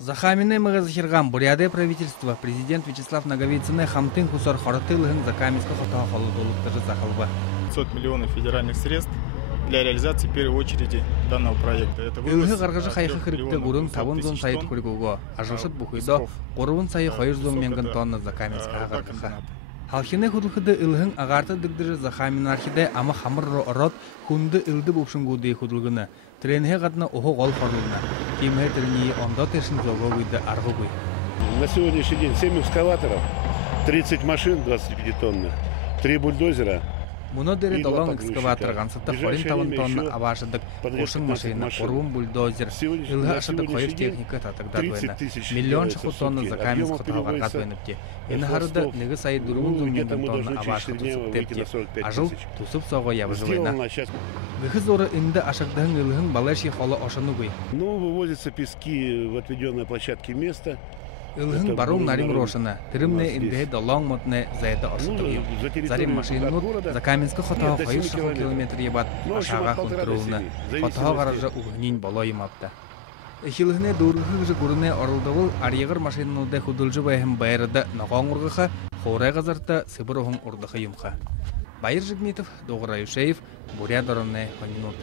Захамине мыгазахирган Бурятия правительства президент Вячеслав Наговицыны хамтын хусар харатылыгын Закаминска хата халудулуктары захалба. 500 миллионов федеральных средств для реализации первой очереди данного проекта. Илхи гаргажы хайхы хрипте гурын табын зон сайт хулигуго. Ажылшыт бухойдо горвын сайы хайыр зон менген тонна Закаминска агаргаха. Халхине худылхыды илхын агарты дыгдыры Захамин архиде ама хамыр рот хунды илды бупшынгуды худылгыны. Тренге гадна охо гол форлуна. Кимhe трени ондо тешин зоговыйды аргугуй. На сегодняшний день 7 экскаваторов, 30 машин 25 тонны, 3 бульдозера. Муно дере долон экскаватор гансыта хорин тавын тонна авашыдык кошын машина, орвун бульдозер, илга ашыдык хайыр техника татыгда дуэна. Миллион шықу тонна Закаминск хыталгарга дуэніпте. Ені харыды неги сайы дургун зумгендің тонна авашқы тусып тепте. Ажыл тусып соғы ябыжылайна. Гыхы зоры инді ашықдығын илгін балайши холы ошыны гуй. Ну, вывозятся пески в отведенной площадке места. Илгын барум нарим рошына, тирімне инде долон мотне зайда осыдығы. Зарим машинут Закаминска хотаға хайыр шықы километр ебат ашаға хунтыруылны. Хотаға гаража уғынин болойым апта. Эхилгіне дұрғығы жы көріне орылдығыл арьегір машинуды худылжы байхым байырыды нағаң ұрғыға, хорай ғазарты сыбыр оғын ұрдығы юмға. Байыр Жигмитов, Доғыр Аюшеев, Бурят Оронне, Хонинут.